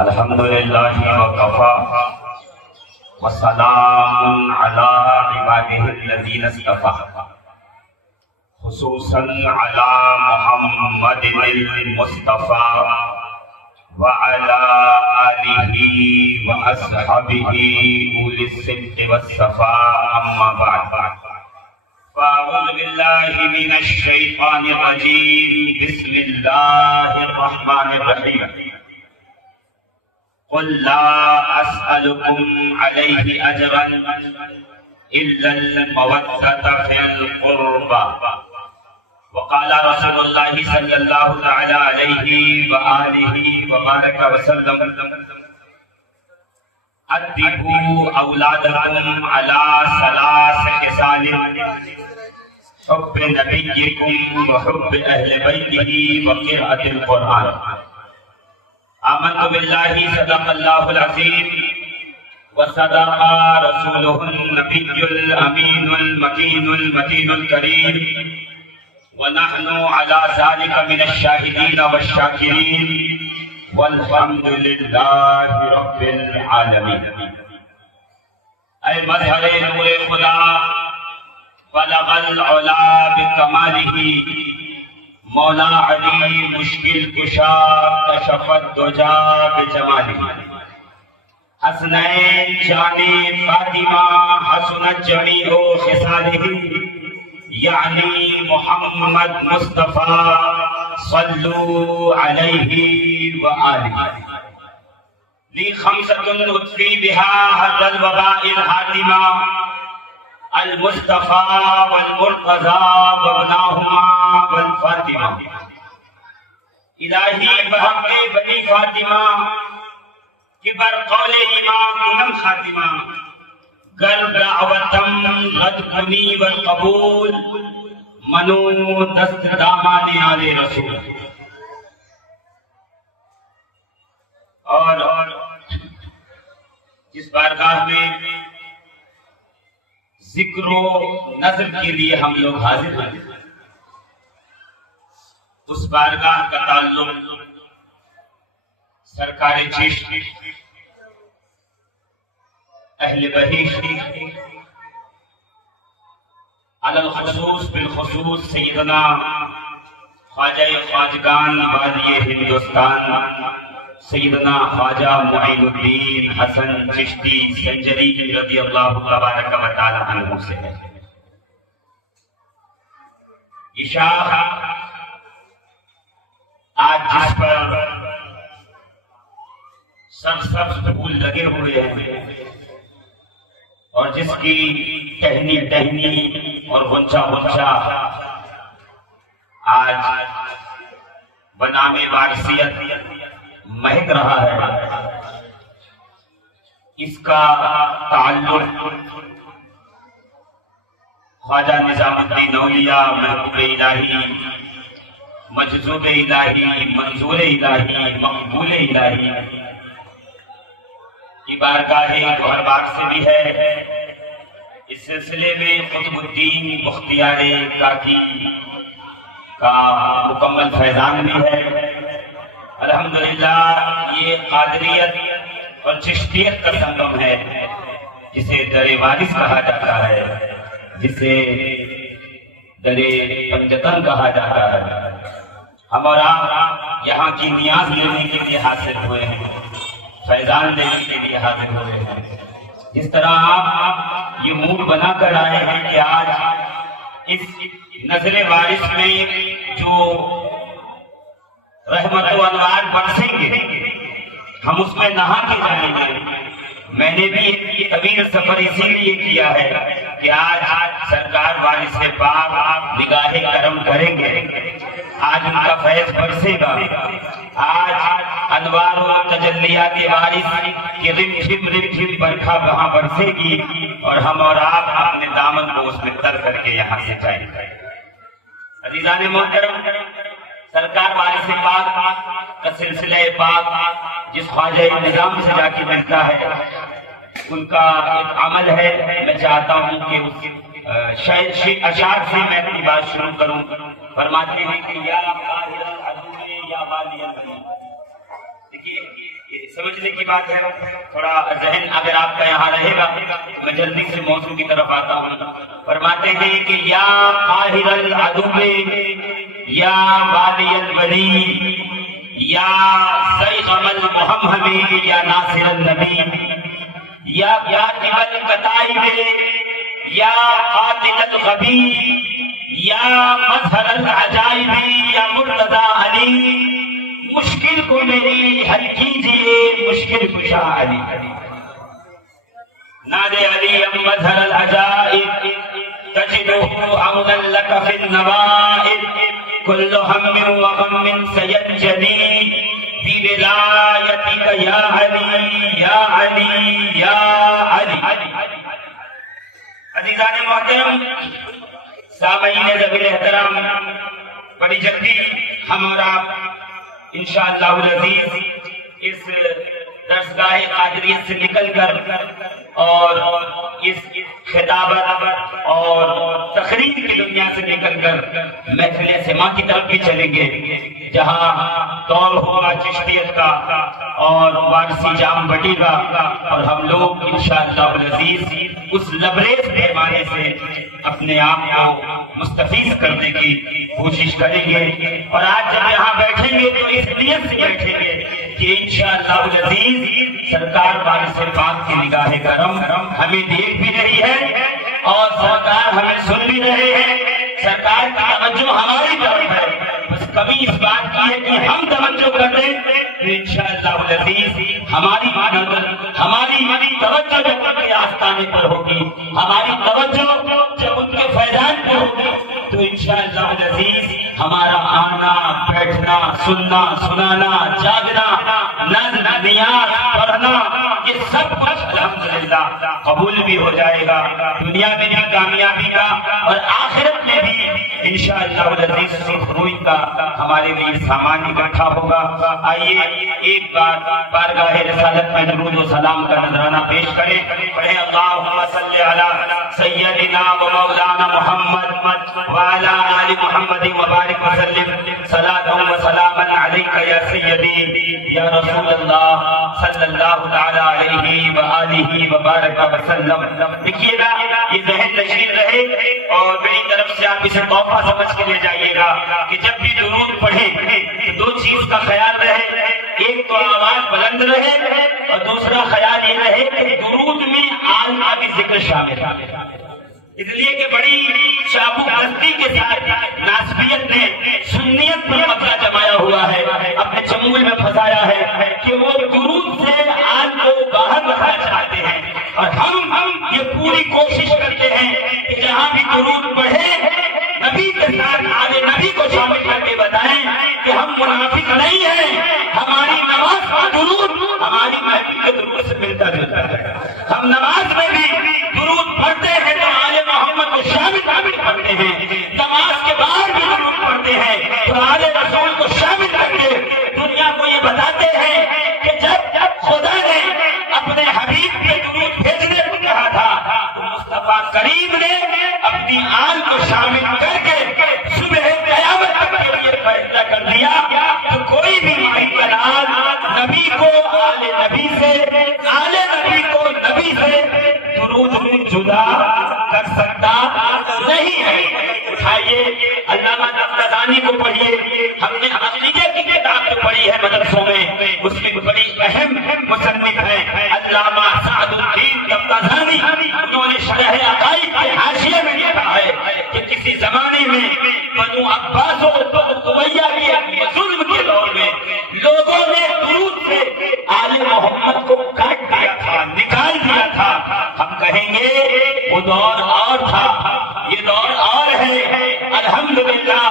الحمد للہ وکفی وسلام علی عبادہ الذین اصطفی خصوصا علی محمد المصطفی وعلى آلہ واصحابہ اولی الصدق والصفاء اما بعد فاعوذ باللہ من الشیطان الرجیم بسم اللہ الرحمن الرحیم قل لا أسألكم عليه أجرا إلا المودة في القربى وقال رسول الله صلى الله تعالى عليه وآله وبارك وسلم أدبوا أولادكم على ثلاث خصال حب نبيكم وحب أهل بيته وقراءة القرآن آمنت باللہ صدق اللہ العظیم وصدق رسولہ النبی الامین المکین المتین الکریم ونحن علی ذلک من الشاہدین والشاکرین والحمد للہ رب العالمین۔ اے مظہر نور خدا بلغ العلا بکمالہ مولا علی مشکل کشا کشف الدجا بجمالہ حسنین جان فاطمہ حسنت جمیع خصالہ یعنی محمد مصطفیٰ صلو علیہ وآلہ لی خمسۃ اطفی بہا حد الوباء الحاتمہ المصطفى والمرتضى وابناهما والفاطمة الہی بحق بنی فاطمہ کبر قول امام کنم خاتمہ گر دعوتم غد کنی والقبول منو دست دامان آل رسول۔ اور جس بارگاہ میں ذکر و نظر کے لیے ہم لوگ حاضر ہیں اس بارگاہ کا تعلق سرکار چشت اہل بہشت علی الخصوص بالخصوص سیدنا خواجہ خواجگان وادی ہندوستان سیدنا خواجہ معین الدین حسن چشتی سنجری رضی اللہ تبارک و تعالی عنہ سے ہے۔ یہ شاخ آج جس پر سبز پھول لگے ہوئے ہیں اور جس کی ٹہنی ٹہنی اور غنچہ غنچہ آج بنام وارثیت مہک رہا ہے، اس کا تعلق خواجہ نظام الدین اولیاء محبوب الہی مجذوب الہی منظور الہی مقبول الہی کی بارگاہ گوہر باغ سے بھی ہے۔ اس سلسلے میں قطب الدین بختیار کاکی کا مکمل فیضان بھی ہے۔ الحمدللہ یہ قادریت اور چشتیت کا سنگم ہے جسے در وارث کہا جاتا ہے، جسے در پنجتن کہا جاتا ہے۔ ہم اور آپ یہاں کی نیاز لینے کے لیے حاضر ہوئے ہیں، فیضان لینے کے لیے حاضر ہوئے ہیں۔ جس طرح آپ یہ موڈ بنا کر آئے ہیں کہ آج اس نظر وارث میں جو رحمت و انوار برسیں گے ہم اس میں نہا کے جائیں گے۔ میں نے بھی ایک طویل سفر اسی لیے کیا ہے کہ آج سرکار وارث پاک نگاہ کرم کریں گے، آج ان کا فیض برسے گا، آج انوار و تجلیات وارث کی رم جھم برکھا کہاں برسے گی اور ہم اور آپ اپنے دامن کو اس میں تر کر کے یہاں سے جائیں گے۔ عزیزان محترم، سرکار وارث پاک کا سلسلہ پاک جس خواجہ نظام سے جا کے ملتا ہے ان کا ایک عمل ہے۔ میں چاہتا ہوں کہ اس اشعار سے میں اپنی بات شروع کروں۔ فرماتے ہیں کہ یا قاہر العدو یا والی الغنی، دیکھیے سمجھنے کی بات ہے. تھوڑا ذہن اگر آپ کا یہاں رہے گا تو میں جلدی سے موضوع کی طرف آتا ہوں. فرماتے ہیں کہ یا قاہر العدو یا والی الولی یا سیغم المحمم یا ناصر النبی یا کاتب الکتائب یا قاتل الغبی یا مظہر العجائب یا مرتضی علی مشکل کو میری حل کیجئے مشکل کشا علی. نادے علی مظہر العجائب تجدہ عونا لک فی النوائب کل ہم وغم سینجلی بولایتک یا علی یا علی یا علی. عزیزان محترم، سامعین ذوی الاحترام، بڑی جلدی ہم اور آپ انشاءاللہ العزیز اس درسگاہ قادریت سے نکل کر اور اس خطابت اور تقریر کی دنیا سے نکل کر محفل سما کی طرف بھی چلیں گے، جہاں دور ہوگا چشتیت کا اور وارسی جام بٹے گا، اور ہم لوگ انشاءاللہ العزیز اس لبریز پیمانے سے اپنے آپ کو مستفیض کرنے کی کوشش کریں گے. اور آج جب یہاں بیٹھیں گے تو اس نیت سے بیٹھیں گے کہ انشاءاللہ العزیز سرکار وارث پاک کی نگاہ کرم ہمیں دیکھ بھی رہی ہے اور سرکار ہمیں سن بھی رہے ہیں. سرکار کی توجہ ہماری طرف ہے، بس کمی اس بات کی ہے کہ ہم توجہ کر رہے ہیں تو انشاءاللہ العزیز ہماری توجہ جب ان کے آستانے پر ہوگی، ہماری توجہ جب ان کے فیضان پر ہوگی تو انشاءاللہ العزیز ہمارا آنا بیٹھنا سننا سنانا جاگنا نظر نیاز پڑھنا یہ سب کچھ الحمدللہ قبول بھی ہو جائے گا، دنیا میں بھی کامیابی کا اور آخرت میں بھی انشاءاللہ العزیز سرخروئی کا ہمارے لیے سامان اکٹھا ہوگا. آئیے ایک بار بارگاہ رسالت میں درود و سلام کا نذرانہ پیش کریں. پڑھیں اللہم صلی علی سیدنا و مولانا محمد وعلی آل محمد وبارک وسلم صلاۃ و سلاما علیک یا سیدی یا رسول اللہ صلی اللہ تعالی علیہ وآلہ وبارک وسلم. دیکھیے گا یہ ذہن نشین رہے اور میری طرف سے آپ اسے تحفہ سمجھ کے لے جائیے گا کہ جب بھی درود پڑھیں تو دو چیز کا خیال رہے، ایک تو آواز بلند رہے اور دوسرا خیال یہ رہے کہ درود میں آل کا بھی ذکر شامل ہے. اس لیے کہ بڑی چابکستی کے ساتھ ناسبیت نے سنیت پر قبضہ جمایا ہوا ہے، اپنے چنگل میں پھنسایا ہے کہ وہ درود سے آل کو باہر رکھنا چاہتے ہیں، اور ہم یہ پوری کوشش کرتے ہیں کہ جہاں بھی درود پڑھیں نبی کے ساتھ آل نبی کو شامل کر کے بتائیں کہ ہم منافق نہیں ہیں، ہماری نماز کا درود ہماری محفل کے درود سے ملتا جلتا ہے. ہم نماز میں بھی درود پڑھتے ہیں تو آل محمد کو شامل پڑھتے ہیں، نماز کے بعد بھی درود پڑھتے ہیں تو آل رسول کو شامل کر کے دنیا کو یہ بتاتے ہیں کہ جب خدا نے اپنے حبیب کے درود بھیجنے کو کہا تھا تو مصطفیٰ کریم نے اپنی آل کو شامل کر کے صبح قیامت تک کے لیے فیصلہ کر دیا کہ کوئی بھی مائی کلال نبی کو آل نبی سے آل نبی کو نبی سے درود میں جدا کر سکتا نہیں ہے. اٹھائیے علامہ نقطانی کو پڑھیے، ہم نے عقیدے کی کتاب جو پڑھی ہے مدرسوں میں اس میں بڑی اہم مصنف ہیں علامہ سعد الدین نقطانی. انہوں نے شرح عقائد کے حاشیے میں لکھا ہے کہ کسی زمانے میں بنو عباس و امیہ کے ظلم کے دور میں لوگوں نے درود سے آل محمد کو کاٹ دیا تھا، نکال دیا تھا. ہم کہیں گے وہ دور اور تھا، یہ دور اور ہے. الحمدللہ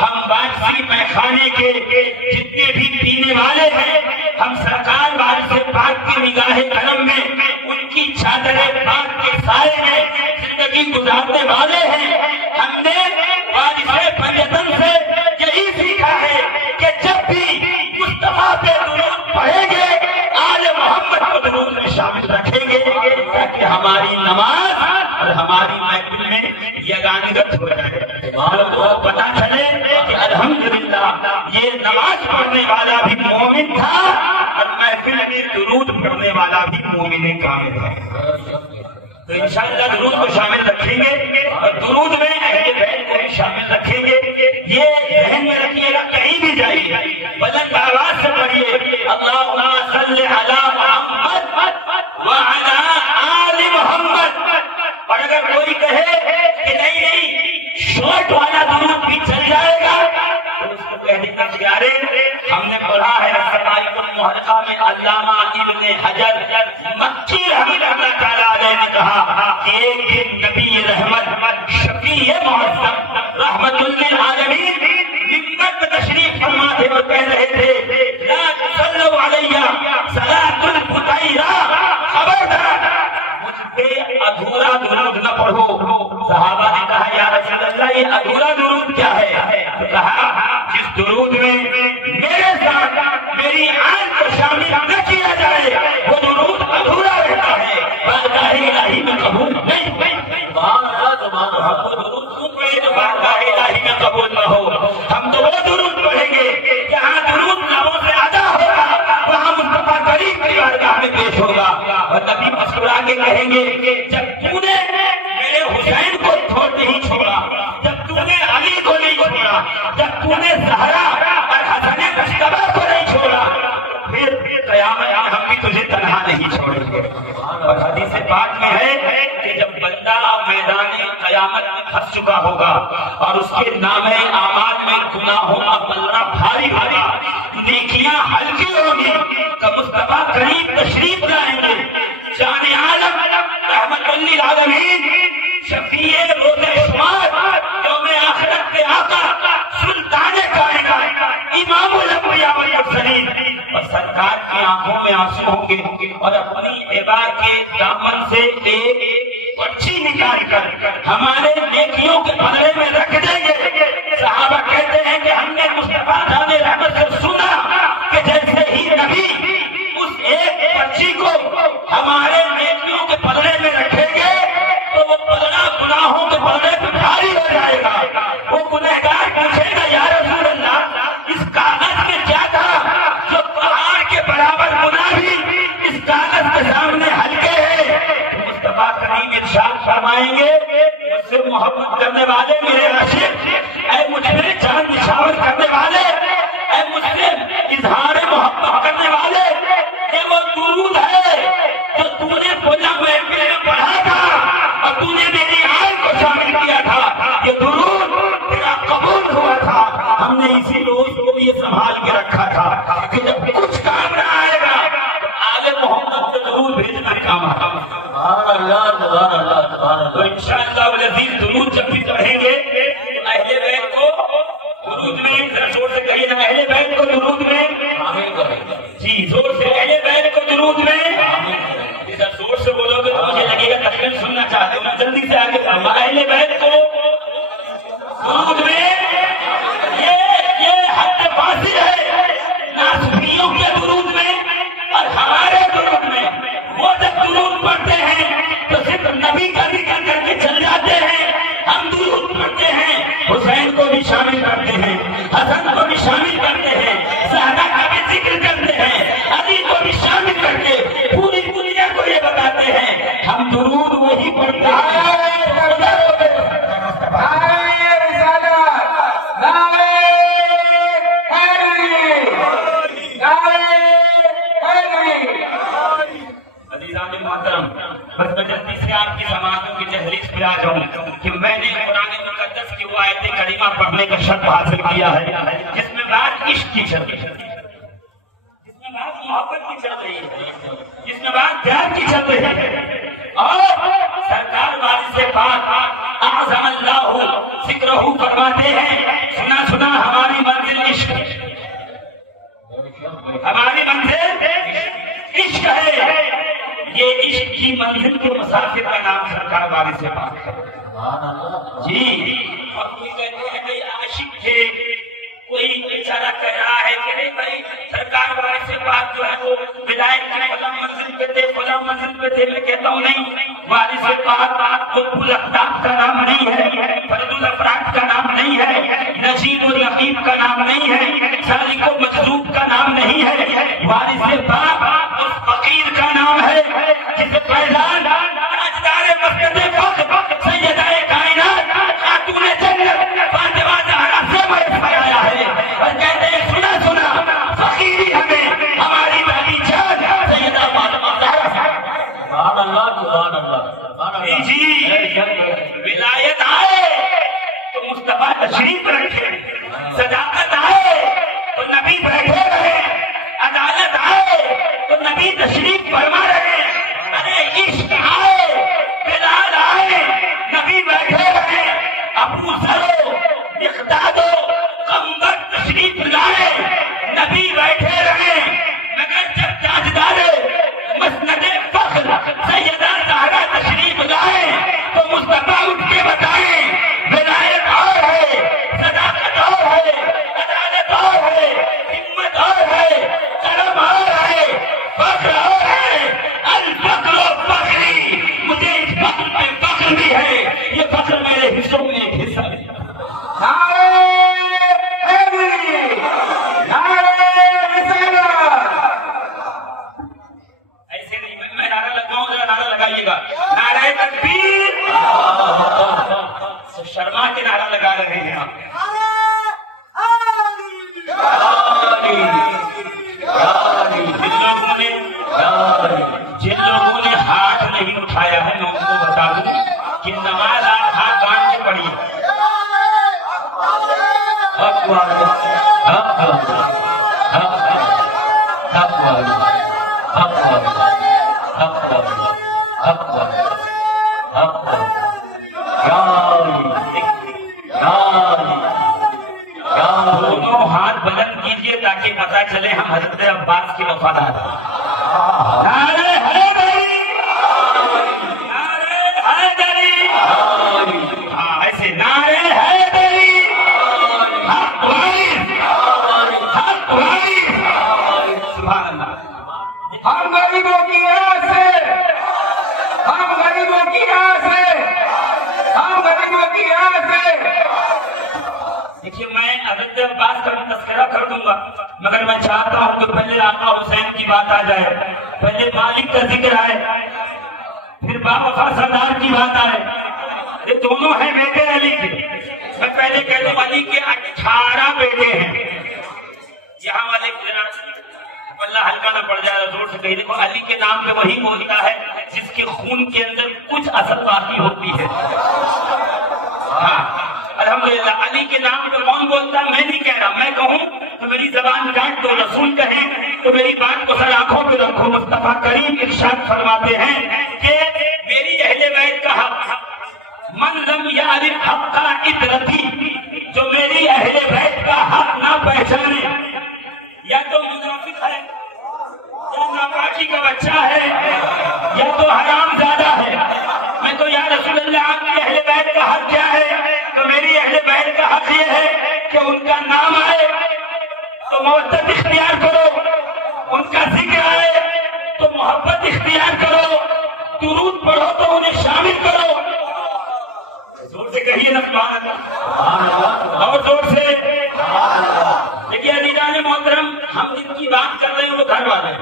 ہم وارثی میخانے کے جتنے بھی پینے والے ہیں ہم سرکار وارث پاک کی نگاہ کرم میں ان کی چادر پاک کے سائے میں زندگی گزارنے والے ہیں. ہم نے وارث پنجتن سے یہی سیکھا ہے کہ جب بھی مصطفیٰ پہ درود پڑھیں گے آل محمد کو درود میں شامل رکھیں گے تاکہ ہماری نماز اور ہماری محفل میں یگانگت ہو جائے اور پتہ چلے کہ الحمدللہ یہ نماز پڑھنے والا بھی مومن تھا اور محفل میں مومن کامل ہے۔ تو انشاءاللہ درود کو شامل رکھیں گے اور درود میں اہل بیت کو بھی شامل رکھیں گے۔ یہ ذہن میں رکھیے گا، کہیں بھی جائیے بلند آواز سے پڑھیے اللہم صلی علی محمد وعلی آل محمد۔ اور اگر کوئی کہے کہ نہیں شارٹ والا درود بھی چل جائے گا تو اس کو کہہ دینا پیارے ہم نے پڑھا ہے سقائق المحرقہ میں علامہ ابن حجر مکی رحمۃ اللہ تعالیٰ علیہ نے کہا کہ ایک دن نبی رحمت شفیع معظم رحمت للعالمین ممبر پر تشریف فرما تھے اور کہہ رہے تھے لا تصلوا علیہ صلاۃ الفطیرہ، خبردار مجھ پہ ادھورا درود نہ پڑھو۔ صحابہ نے کہا یا رسول اللہ یہ ادھورا درود کیا ہے؟ تو کہا جس درود میں میرے ساتھ میری آن کو شامل نہ کیا جائے وہ درود ادھورا رہتا ہے، بارگاہ الہی میں قبول نہیں۔ ہم وہ درود کیوں پڑھیں جو بارگاہ الہی میں قبول نہ ہو؟ ہم تو وہ درود پڑھیں گے جہاں درود لبوں سے ادا ہوگا وہاں مصطفیٰ کریم کی بارگاہ میں پیش ہوگا۔ اور نبی مسکرا کے کہیں گے جب تو نے میرے حسین کو نہیں چھوڑا، جب تو نے علی کو نہیں چھوڑا، جب تو نے زہرا اور حسن مجتبیٰ کو نہیں چھوڑا، پھر قیامت میں ہم بھی تجھے تنہا نہیں چھوڑیں گے۔ اور حدیث پاک میں ہے کہ جب بندہ میدان قیامت میں پھنس چکا ہوگا اور اس کے نامے اعمال میں گناہوں کا پلڑا بھاری ہوگا، نیکیاں ہلکی ہوگی تو مصطفیٰ کریم تشریف لائیں گے۔ جان عالم رحمت للعالمین شفیع روز شمار یوم آخرت کے آقا سلطان کائنات امام الانبیاء والمرسلین اور سرکار کی آنکھوں میں آنسو ہوں گے اور اپنی عبا کے دامن سے ایک پرچی نکال کر ہمارے نیکیوں کے پلڑے میں رکھ دیں گے۔ صحابہ کہتے ہیں کہ ہم نے مصطفیٰ جان رحمت سے سنا کہ جیسے ہی نبی اس ایک پرچی کو ہمارے نیکیوں کے پلڑے میں رکھیں گے تو وہ پلڑا گناہوں کے پلڑے پہ بھاری ہو جائے گا۔ وہ گنہگار پوچھے گا یا رسول اللہ اس کاغذ میں کیا تھا جو پہاڑ کے برابر گناہ بھی اس کاغذ کے سامنے ہلکے ہیں؟ مصطفیٰ کریم ارشاد فرمائیں گے مجھ سے محبت کرنے والے میرے عاشق، اے مجھ سے جان نشاور کرنے والے، اے مجھ سے اظہار محبت کرنے والے، یہ وہ درود ہے جو تو نے فلاں محفل میں پڑھا تھا اور تو نے میری آن کو شامل کیا تھا، یہ درود تیرا قبول ہوا تھا۔ ہم نے اسی روز کو بھی یہ سنبھال کے رکھا تھا کہ جب کچھ کام نہ آئے گا تو آل محمد سے درود بھیجنا کام آتا ہے۔ تو انشاءاللہ العزیز درود جب بھی پڑھیں گے اہل بیت کو درود میں ذرا زور سے کہیے نا، اہل بیت کو درود میں جی زور سے، اہل بیت کو درود میں ذرا زور سے بولو گے تو مجھے لگے گا تقریر سننا چاہتے ہوں، میں جلدی سے آگے بڑھوں گا۔ اہل بیت کو درود میں یہ حد فاصل ہے ناصحیوں کے درود میں اور ہمارے درود میں۔ وہ جب درود پڑھتے ہیں تو صرف نبی کا ذکر کر کے چل جاتے ہیں، ہم درود پڑھتے ہیں حسین کو بھی شامل کرتے ہیں، حسن کو بھی شامل کرتے ہیں، زہرا کا بھی ذکر کرتے ہیں، علی کو بھی شامل کر کے پوری دنیا کو یہ بتاتے ہیں ہم درود وہی پڑھتے ہیں۔ بس میں جلدی سے آپ کی سماعتوں کی تحریف پہ آ جاؤں کہ میں نے قرآن مقدس کی وہ آیت کریمہ پڑھنے کا شرط حاصل کیا ہے جس میں بات عشق کی چل رہی ہے، جس میں بات محبت کی چل رہی ہے، جس میں بات پیار کی چل رہی ہے۔ اور سرکار وارث پاک اعظم اللہ ذکرہ فرماتے ہیں سنا سنا ہماری منزل عشق، ہماری منزل عشق ہے۔ یہ عشق کی منزل کے مسافر کا نام سرکار وارث پاک ہے جی۔ اور کوئی کہتے ہیں بھائی عاشق تھے، کوئی بیچارہ کہہ رہا ہے کہ نہیں بھائی سرکار وارث پاک جو ہے وہ ولایت کی فلاں منزل پہ تھے، فلاں منزل پہ تھے۔ میں کہتا ہوں نہیں، وارث پاک قطب الاقطاب کا نام نہیں ہے، فرد الافراد کا نام نہیں ہے، نجیب و رقیب کا نام نہیں ہے، سالک و مجذوب کا نام نہیں ہے۔ وارث پاک اس فقیر کا نام ہے جن لوگوں نے ہاتھ نہیں اٹھایا ہے میں ان کو بتا دوں کہ نماز آپ ہاتھ باندھ کے پڑھیے. دونوں ہاتھ بلند کیجئے تاکہ پتا چلے ہم حضرت عباس کے وفادار ہیں. نعرہ حیدری، نعرہ حیدری. ہاں ایسے نعرہ حیدری، حق وارث، حق وارث. سبحان اللہ. ہم غریبوں کی راہ سے، ہم غریبوں کی راہ سے، ہم غریبوں کی راہ سے. دیکھیے میں حضرت عباس کا بھی تذکرہ کر دوں گا مگر میں چاہتا ہوں کہ پہلے آقا حسین کی بات آ جائے، پہلے مالک کا ذکر آئے، پھر باوفا سردار کی بات آئے. یہ دونوں ہیں بیٹے علی کے. میں پہلے کہہ دوں علی کے 18 بیٹے ہیں. یہاں والے اللہ ہلکا نہ پڑ جائے زور سے کہیں. دیکھو علی کے نام پہ وہی بولتا ہے جس کے خون کے اندر کچھ اثر باقی ہوتی ہے. ہاں الحمدللہ علی کے نام پہ کون بولتا ہے؟ میں نہیں کہہ رہا. میں کہوں تو میری زبان کاٹ دو، رسول کہیں تو میری بات کو سر آنکھوں پہ رکھو. مصطفیٰ کریم ارشاد فرماتے ہیں کہ میری اہل بیت کا حق، من لم یعرف حق عترتی، جو میری اہل بیت کا حق نہ پہچانے یا تو منافق ہے یا ناپاکی کا بچہ ہے یا تو حرام زیادہ ہے. میں تو یا رسول اللہ آپ کی اہل بیت کا حق کیا ہے؟ تو میری اہل بیت کا حق یہ ہے کہ ان کا نام آئے تو محبت اختیار کرو، ان کا ذکر آئے تو محبت اختیار کرو، درود پڑھو تو انہیں شامل کرو. زور سے کہیے نا سبحان اللہ، اور زور سے. دیکھیے عزیزان محترم، ہم جن کی بات کر رہے ہیں وہ گھر والے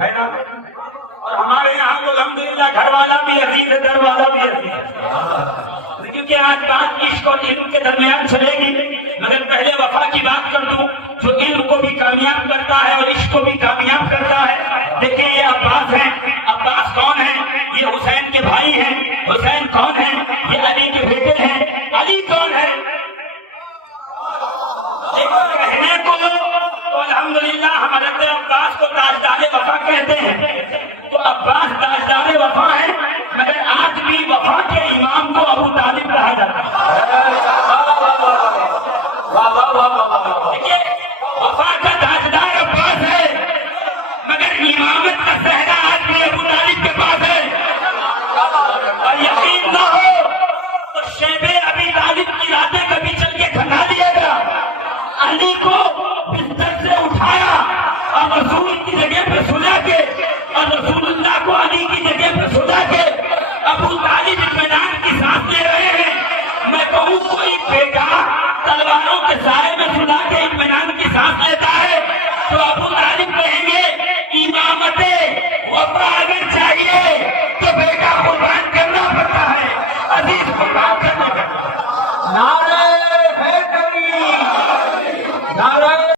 ہے نا، اور ہمارے یہاں تو الحمدللہ گھر والا بھی عزیز ہے، در والا بھی عزیز ہے. کیونکہ آج بات عشق اور علم کے درمیان چلے گی مگر پہلے وفا کی بات کر دوں جو علم کو بھی کامیاب کرتا ہے اور عشق کو بھی کامیاب کرتا ہے. دیکھیں یہ عباس ہیں. عباس کون ہیں؟ یہ حسین کے بھائی ہیں. حسین کون ہیں؟ یہ علی کے بیٹے ہیں. علی کون ہے؟ کہنے کو تو الحمدللہ ہم حضرت عباس کو تاجدار وفا کہتے ہیں. تو عباس تاجدار وفا ہے مگر آج بھی وفا کے امام کو ابو طالب کہا جاتا ہے. دیکھیے وفا کا تاجدار عباس ہے مگر امامت کا صحرا آج بھی ابو طالب کے پاس ہے. اور یقین نہ ہو تو شیب ابی طالب کی راتیں کبھی چل کے کھلا دیے گا. علی کو بستر سے اٹھایا اور رسول کی جگہ پہ سلا کے اور رسول اللہ کو علی کی جگہ پہ سلا کے ابو طالب اطمینان کی سانس لے رہے ہیں. میں کہوں کوئی بیٹا تلواروں کے سائے میں سلا کے اطمینان کی سانس لیتا ہے تو ابو طالب کہیں گے امامت وفا اگر چاہیے تو بیٹا قربان کرنا پڑتا ہے، عزیز قربان کرنا پڑتا ہے. نعرہ